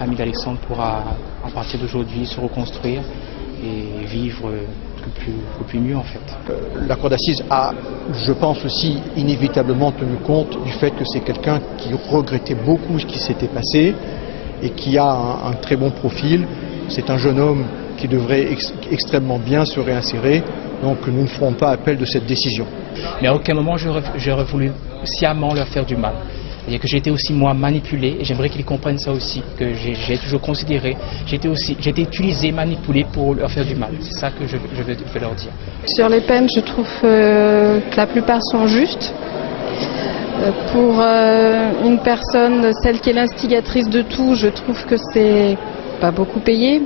famille d'Alexandre pourra, à partir d'aujourd'hui, se reconstruire et vivre au plus mieux en fait. La cour d'assises a, je pense aussi, inévitablement tenu compte du fait que c'est quelqu'un qui regrettait beaucoup ce qui s'était passé et qui a un très bon profil. C'est un jeune homme qui devrait extrêmement bien se réinsérer, donc nous ne ferons pas appel de cette décision. Mais à aucun moment j'aurais voulu sciemment leur faire du mal. C'est-à-dire que j'ai été aussi moi manipulé et j'aimerais qu'ils comprennent ça aussi, que j'ai toujours considéré, j'ai été utilisé, manipulé pour leur faire du mal. C'est ça que je vais leur dire. Sur les peines, je trouve que la plupart sont justes. Pour une personne, celle qui est l'instigatrice de tout, je trouve que c'est pas beaucoup payé.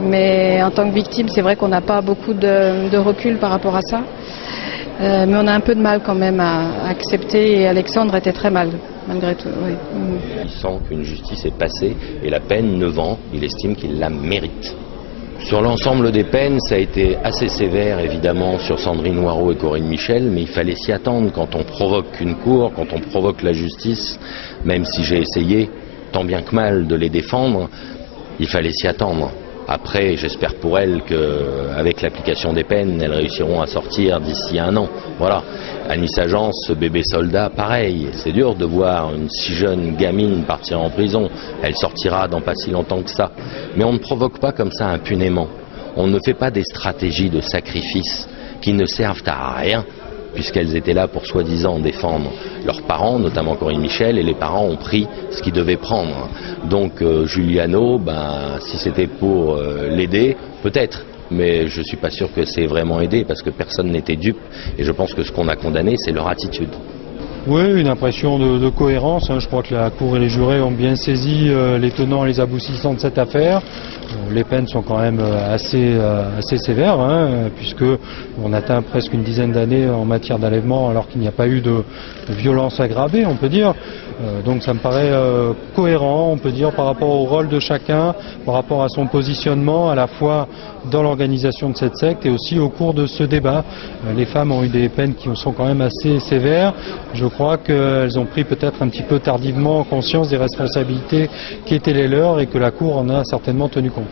Mais en tant que victime, c'est vrai qu'on n'a pas beaucoup de recul par rapport à ça. Mais on a un peu de mal quand même à accepter et Alexandre était très mal, malgré tout. Oui. Il sent qu'une justice est passée et la peine 9 ans, il estime qu'il la mérite. Sur l'ensemble des peines, ça a été assez sévère évidemment sur Sandrine Noireau et Corinne Michel, mais il fallait s'y attendre quand on provoque une cour, quand on provoque la justice, même si j'ai essayé tant bien que mal de les défendre, il fallait s'y attendre. Après, j'espère pour elles qu'avec l'application des peines, elles réussiront à sortir d'ici 1 an. Voilà. Anis Agence, ce bébé soldat, pareil. C'est dur de voir une si jeune gamine partir en prison. Elle sortira dans pas si longtemps que ça. Mais on ne provoque pas comme ça impunément. On ne fait pas des stratégies de sacrifice qui ne servent à rien, puisqu'elles étaient là pour soi-disant défendre leurs parents, notamment Corinne Michel, et les parents ont pris ce qu'ils devaient prendre. Donc Giuliano, si c'était pour l'aider, peut-être, mais je ne suis pas sûr que c'est vraiment aidé, parce que personne n'était dupe, et je pense que ce qu'on a condamné, c'est leur attitude. Oui, une impression de cohérence. Je crois que la Cour et les jurés ont bien saisi les tenants et les aboutissants de cette affaire. Les peines sont quand même assez sévères, puisque on atteint presque une dizaine d'années en matière d'enlèvement alors qu'il n'y a pas eu de violence aggravée, on peut dire. Donc ça me paraît cohérent, on peut dire, par rapport au rôle de chacun, par rapport à son positionnement, à la fois dans l'organisation de cette secte et aussi au cours de ce débat. Les femmes ont eu des peines qui sont quand même assez sévères. Je crois qu'elles ont pris peut-être un petit peu tardivement conscience des responsabilités qui étaient les leurs et que la Cour en a certainement tenu compte.